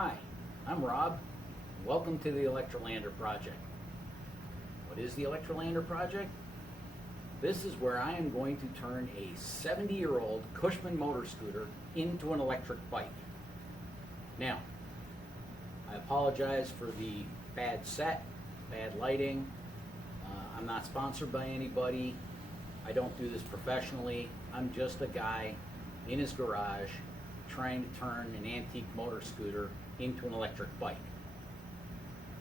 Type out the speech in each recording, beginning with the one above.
Hi, I'm Rob. Welcome to the Electrolander Project. What is the Electrolander Project? This is where I am going to turn a 70-year-old Cushman motor scooter into an electric bike. Now, I apologize for the bad set, bad lighting. I'm not sponsored by anybody. I don't do this professionally. I'm just a guy in his garage trying to turn an antique motor scooter into an electric bike.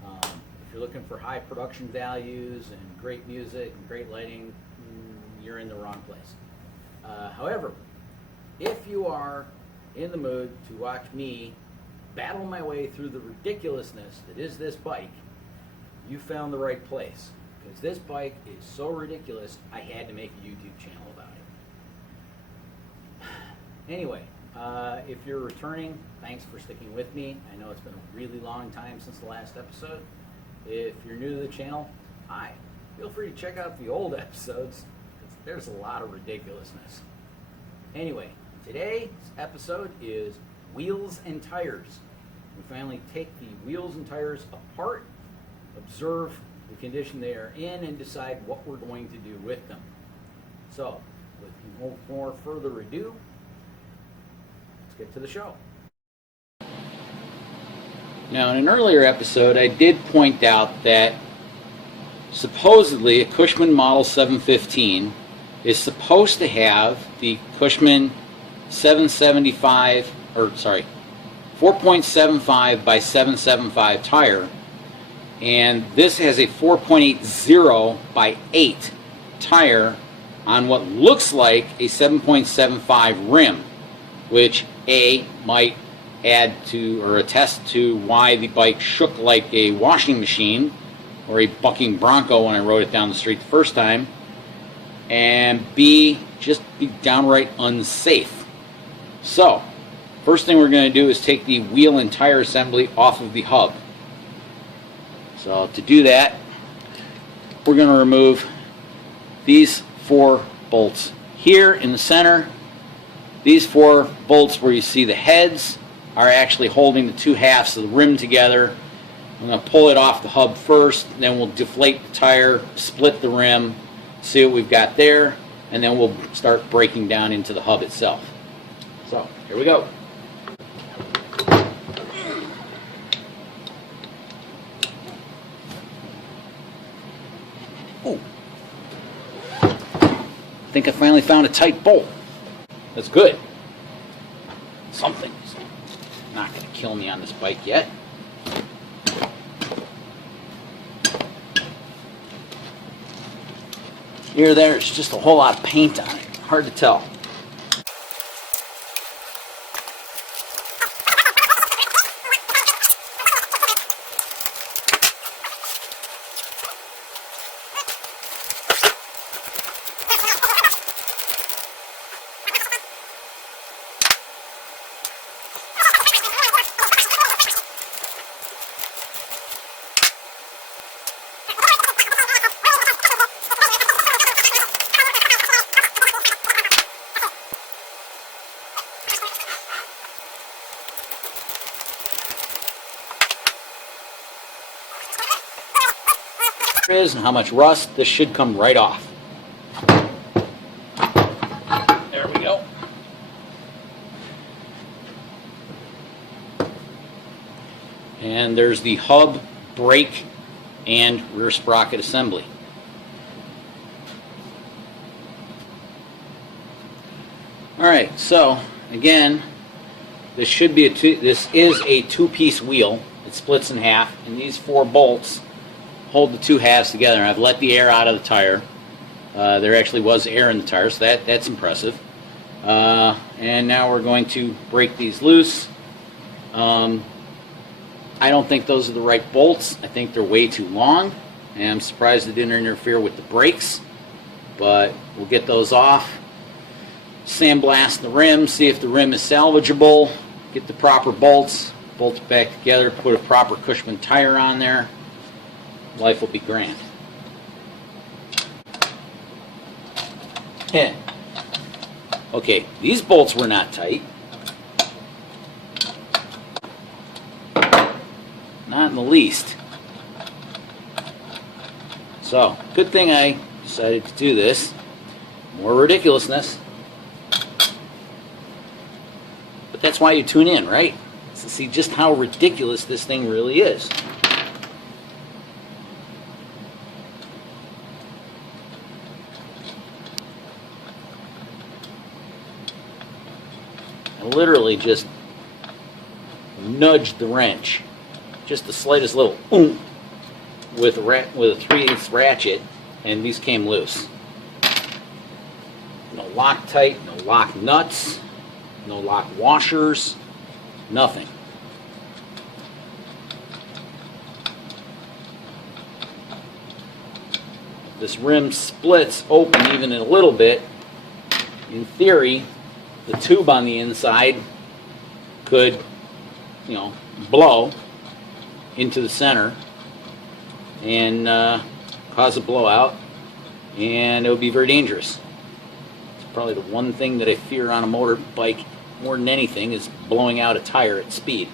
If you're looking for high production values and great music and great lighting, you're in the wrong place. However, if you are in the mood to watch me battle my way through the ridiculousness that is this bike, you found the right place. Because this bike is so ridiculous, I had to make a YouTube channel about it. Anyway, if you're returning, thanks for sticking with me. I know it's been a really long time since the last episode. If you're new to the channel, hi. Feel free to check out the old episodes, because there's a lot of ridiculousness. Anyway, today's episode is wheels and tires. We finally take the wheels and tires apart, observe the condition they are in, and decide what we're going to do with them. So, with no more further ado, let's get to the show. Now, in an earlier episode, I did point out that supposedly a Cushman Model 715 is supposed to have the Cushman 4.75 by 775 tire, and this has a 4.80 by 8 tire on what looks like a 7.75 rim, which might add to or attest to why the bike shook like a washing machine or a bucking bronco when I rode it down the street the first time, and B, just be downright unsafe. So, first thing we're going to do is take the wheel and tire assembly off of the hub. So to do that, we're going to remove these 4 bolts. Here in the center, these 4 bolts where you see the heads are actually holding the 2 halves of the rim together. I'm going to pull it off the hub first, then we'll deflate the tire, split the rim, see what we've got there, and then we'll start breaking down into the hub itself. So, here we go. Ooh. I think I finally found a tight bolt. That's good. Something's not going to kill me on this bike yet. Here, there's just a whole lot of paint on it. Hard to tell. Is and how much rust, this should come right off. There we go. And there's the hub, brake, and rear sprocket assembly. Alright, so again, this should be this is a 2-piece wheel. It splits in half, and these 4 bolts hold the 2 halves together. I've let the air out of the tire. There actually was air in the tire, so that's impressive. And now we're going to break these loose. I don't think those are the right bolts. I think they're way too long, and I'm surprised they didn't interfere with the brakes. But we'll get those off. Sandblast the rim, see if the rim is salvageable. Get the proper bolts, bolt it back together, put a proper Cushman tire on there. Life will be grand. Yeah. Okay, these bolts were not tight. Not in the least. So, good thing I decided to do this. More ridiculousness. But that's why you tune in, right? To see just how ridiculous this thing really is. I literally just nudged the wrench, just the slightest little oomph, with a 3/8 ratchet, and these came loose. No Loctite, no lock nuts, no lock washers, nothing. This rim splits open even a little bit. In theory, the tube on the inside could, blow into the center and cause a blowout, and it would be very dangerous. It's probably the one thing that I fear on a motorbike more than anything is blowing out a tire at speed.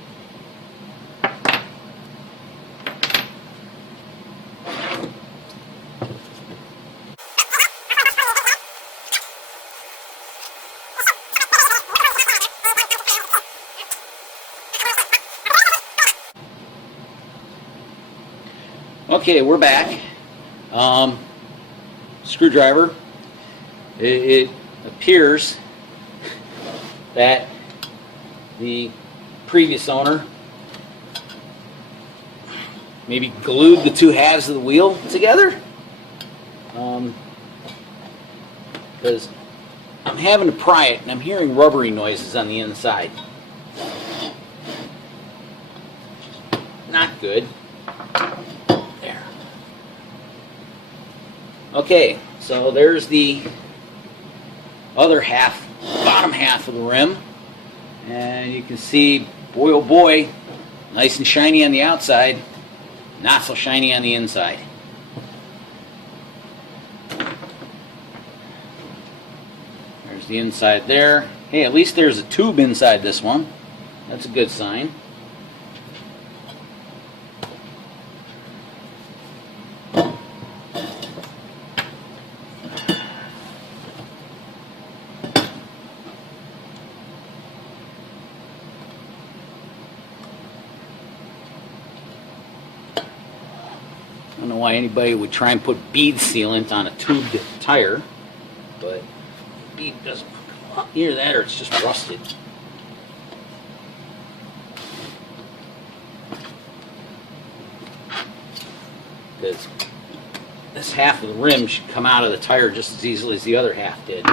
Okay, we're back. Screwdriver. It appears that the previous owner maybe glued the two halves of the wheel together. Because I'm having to pry it and I'm hearing rubbery noises on the inside. Not good. There. Okay, so there's the other half, bottom half of the rim, and you can see, boy oh boy, nice and shiny on the outside, not so shiny on the inside. There's the inside there. Hey, at least there's a tube inside this one. That's a good sign. I don't know why anybody would try and put bead sealant on a tubed tire, but the bead doesn't come up near that, or it's just rusted. Because this half of the rim should come out of the tire just as easily as the other half did.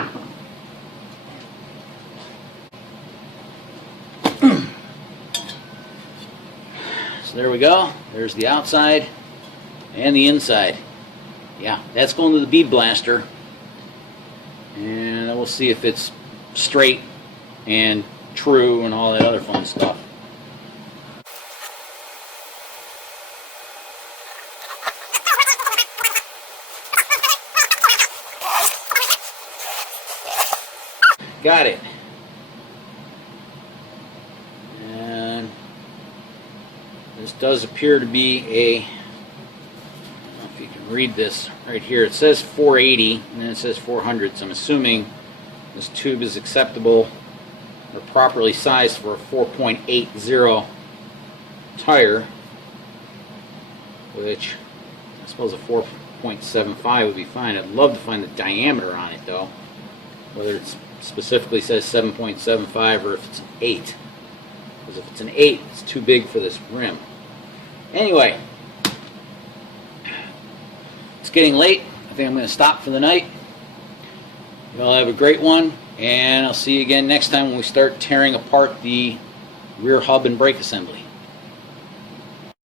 So there we go. There's the outside and the inside. Yeah, that's going to the bead blaster, and we'll see if it's straight and true and all that other fun stuff. Got it. And this does appear to be a, if you can read this right here, it says 480 and then it says 400, so I'm assuming this tube is acceptable or properly sized for a 4.80 tire, which I suppose a 4.75 would be fine. I'd love to find the diameter on it though, whether it specifically says 7.75 or if it's an 8, because if it's an 8 it's too big for this rim. Anyway, it's getting late. I think I'm going to stop for the night. You all have a great one, and I'll see you again next time when we start tearing apart the rear hub and brake assembly.